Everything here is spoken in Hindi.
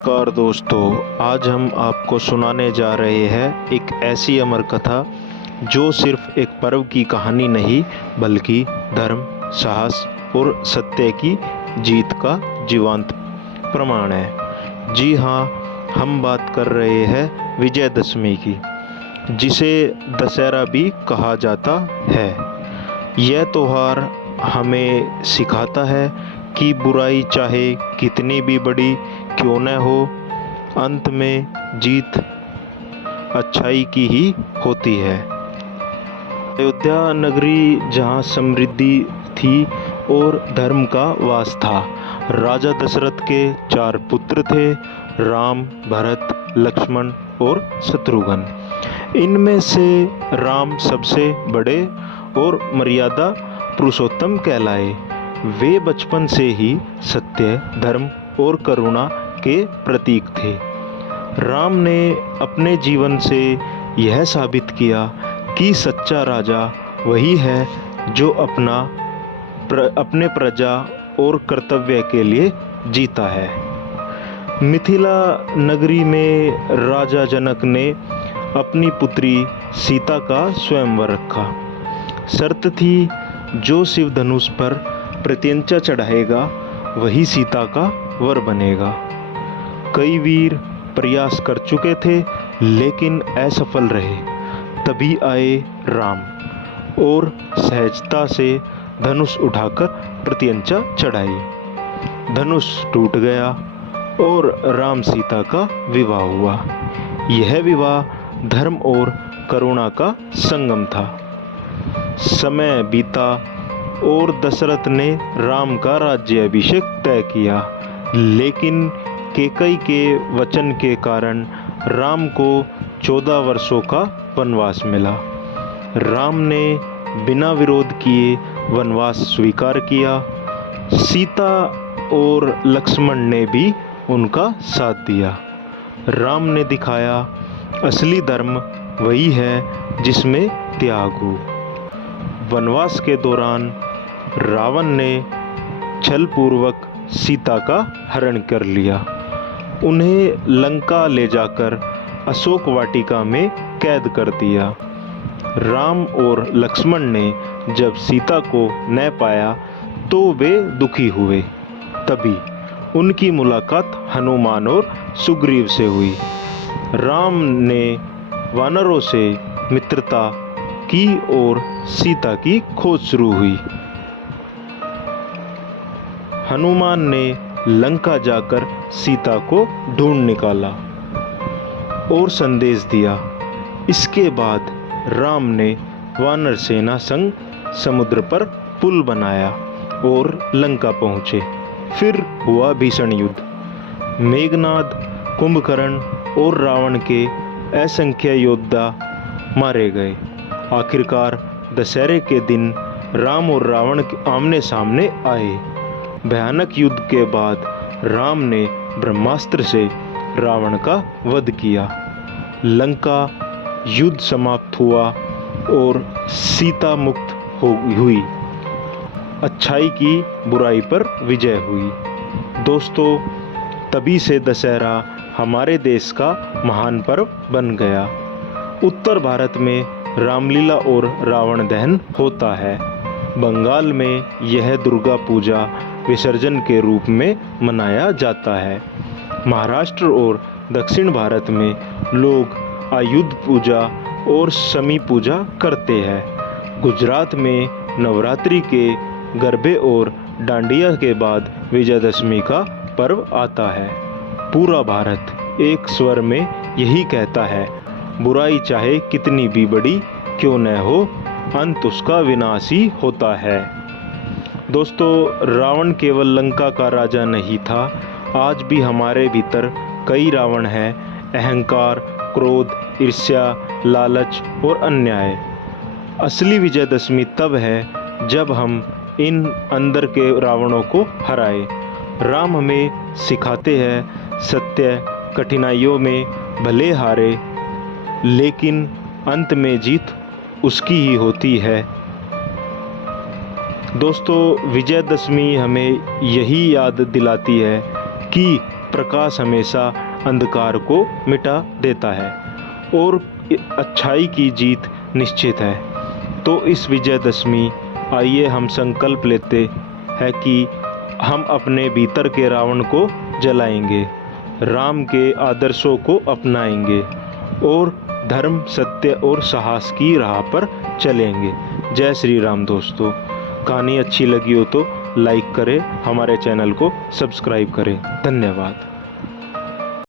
नमस्कार दोस्तों, आज हम आपको सुनाने जा रहे हैं एक ऐसी अमर कथा जो सिर्फ एक पर्व की कहानी नहीं बल्कि धर्म, साहस और सत्य की जीत का जीवंत प्रमाण है। जी हाँ, हम बात कर रहे हैं विजयदशमी की, जिसे दशहरा भी कहा जाता है। यह त्यौहार हमें सिखाता है कि बुराई चाहे कितनी भी बड़ी क्यों न हो, अंत में जीत अच्छाई की ही होती है। अयोध्या नगरी जहाँ समृद्धि थी और धर्म का वास था। राजा दशरथ के 4 पुत्र थे, राम, भरत, लक्ष्मण और शत्रुघ्न। इनमें से राम सबसे बड़े और मर्यादा पुरुषोत्तम कहलाए। वे बचपन से ही सत्य, धर्म और करुणा के प्रतीक थे। राम ने अपने जीवन से यह साबित किया कि सच्चा राजा वही है जो अपने प्रजा और कर्तव्य के लिए जीता है। मिथिला नगरी में राजा जनक ने अपनी पुत्री सीता का स्वयंवर रखा। शर्त थी, जो शिव धनुष पर प्रत्यंचा चढ़ाएगा वही सीता का वर बनेगा। कई वीर प्रयास कर चुके थे लेकिन असफल रहे। तभी आए राम और सहजता से धनुष उठाकर प्रत्यंचा चढ़ाई। धनुष टूट गया और राम सीता का विवाह हुआ। यह विवाह धर्म और करुणा का संगम था। समय बीता और दशरथ ने राम का राज्याभिषेक तय किया, लेकिन कैकेयी के वचन के कारण राम को 14 वर्षों का वनवास मिला। राम ने बिना विरोध किए वनवास स्वीकार किया। सीता और लक्ष्मण ने भी उनका साथ दिया। राम ने दिखाया असली धर्म वही है जिसमें त्याग हो। वनवास के दौरान रावण ने छलपूर्वक सीता का हरण कर लिया। उन्हें लंका ले जाकर अशोक वाटिका में कैद कर दिया। राम और लक्ष्मण ने जब सीता को न पाया तो वे दुखी हुए। तभी उनकी मुलाकात हनुमान और सुग्रीव से हुई। राम ने वानरों से मित्रता की और सीता की खोज शुरू हुई। हनुमान ने लंका जाकर सीता को ढूंढ निकाला और संदेश दिया। इसके बाद राम ने वानर सेना संग समुद्र पर पुल बनाया और लंका पहुँचे। फिर हुआ भीषण युद्ध। मेघनाद, कुंभकर्ण और रावण के असंख्य योद्धा मारे गए। आखिरकार दशहरे के दिन राम और रावण आमने सामने आए। भयानक युद्ध के बाद राम ने ब्रह्मास्त्र से रावण का वध किया। लंका युद्ध समाप्त हुआ और सीता मुक्त हुई। अच्छाई की बुराई पर विजय हुई। दोस्तों, तभी से दशहरा हमारे देश का महान पर्व बन गया। उत्तर भारत में रामलीला और रावण दहन होता है। बंगाल में यह दुर्गा पूजा विसर्जन के रूप में मनाया जाता है। महाराष्ट्र और दक्षिण भारत में लोग आयुध पूजा और शमी पूजा करते हैं। गुजरात में नवरात्रि के गरबे और डांडिया के बाद विजयदशमी का पर्व आता है। पूरा भारत एक स्वर में यही कहता है, बुराई चाहे कितनी भी बड़ी क्यों न हो, अंत उसका विनाश ही होता है। दोस्तों, रावण केवल लंका का राजा नहीं था। आज भी हमारे भीतर कई रावण हैं। अहंकार, क्रोध, ईर्ष्या, लालच और अन्याय। असली विजयदशमी तब है जब हम इन अंदर के रावणों को हराए। राम हमें सिखाते हैं, सत्य कठिनाइयों में भले हारे लेकिन अंत में जीत उसकी ही होती है। दोस्तों, विजयदशमी हमें यही याद दिलाती है कि प्रकाश हमेशा अंधकार को मिटा देता है और अच्छाई की जीत निश्चित है। तो इस विजयदशमी आइए हम संकल्प लेते हैं कि हम अपने भीतर के रावण को जलाएंगे, राम के आदर्शों को अपनाएंगे और धर्म, सत्य और साहस की राह पर चलेंगे। जय श्री राम दोस्तों। कहानी अच्छी लगी हो तो लाइक करें, हमारे चैनल को सब्सक्राइब करें। धन्यवाद।